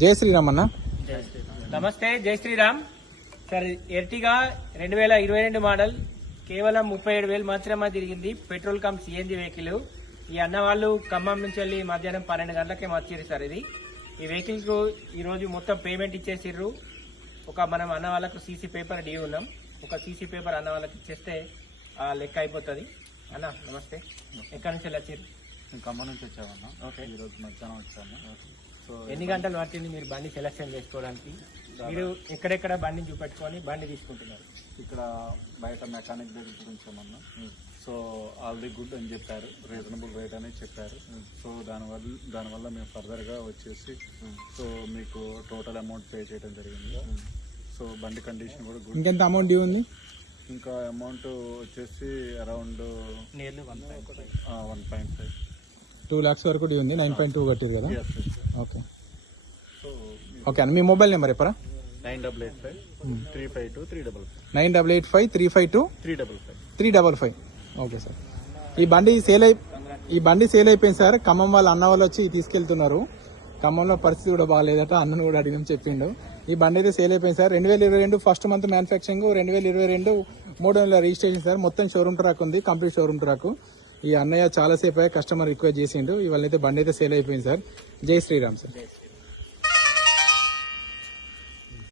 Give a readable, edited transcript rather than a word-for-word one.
జై శ్రీరామ్ అన్న. నమస్తే, జై శ్రీరామ్ సార్. ఎర్టిగా 2022 మోడల్ కేవలం 37,000 మాత్రమే తిరిగింది. Petrol come CNG vehicle. ఈ అన్న వాళ్ళు ఖమ్మం నుంచి వెళ్ళి మధ్యాహ్నం 12 గంటలకే వచ్చారు సార్. ఈ వెహికల్ కు ఈ రోజు మొత్తం పేమెంట్ ఇచ్చేసిర్రు. మనం అన్న వాళ్ళకు సీసీ పేపర్ డ్యూ ఉన్నాం. ఒక సీసీ పేపర్ అన్న వాళ్ళకి ఇచ్చేస్తే ఆ లెక్క అయిపోతుంది. అన్న నమస్తే, ఎక్కడి నుంచి వచ్చారు? ఖమ్మం నుంచి వచ్చామన్నా. ఓకే, ఈ రోజు మధ్యాహ్నం వచ్చాము. సో ఎన్ని గంటలు పట్టింది మీరు బండి సెలెక్షన్ చేసుకోవడానికి? మీరు ఎక్కడెక్కడ బండిని చూపెట్టుకొని బండి తీసుకుంటున్నారు? ఇక్కడ బయట మెకానిక్ దగ్గర ఉంచామన్నా. సో ఆల్రెడీ గుడ్ అని చెప్పారు, రీజనబుల్ రేట్ అనేది చెప్పారు. సో దానివల్ల మేము ఫర్దర్గా వచ్చేసి సో మీకు టోటల్ అమౌంట్ పే చేయడం జరిగింది. సో బండి కండిషన్ కూడా గుడ్. ఇంకెంత అమౌంట్ డ్యూ ఉంది? ఇంకా అమౌంట్ వచ్చేసి అరౌండ్ నియర్లీ 1.5 2 lakhs వరకు డ్యూ ఉంది. 9.2 కట్టారు కదా? ఓకే సో ఓకే అన్న, మీ మొబైల్ నెంబర్ చెప్పరా? 9885 352 355 9885 352 355. 355. Okay sir. ఈ బండి సేల్ అయిపోయింది సార్. ఖమ్మం వాళ్ళ అన్న వాళ్ళు వచ్చి తీసుకెళ్తున్నారు. ఖమ్మంలో పరిస్థితి కూడా బాగాలేదట, అన్నను కూడా అడిగిన చెప్పిండు. ఈ బండి అయితే సేల్ అయిపోయింది సార్. 2022 ఫస్ట్ మంత్ మ్యానుఫ్యాక్చరింగ్, 2022 3 నెలల రిజిస్ట్రేషన్ సార్. మొత్తం షోరూమ్ ట్రాక్ ఉంది, కంప్లీట్ షోరూమ్ ట్రాక్. ఈ అన్నయ్య చాలాసేపు కస్టమర్ రిక్వెస్ట్ చేసిండు. ఇవాళ అయితే బండి అయితే సేల్ అయిపోయింది సార్. జై శ్రీరామ్ సార్.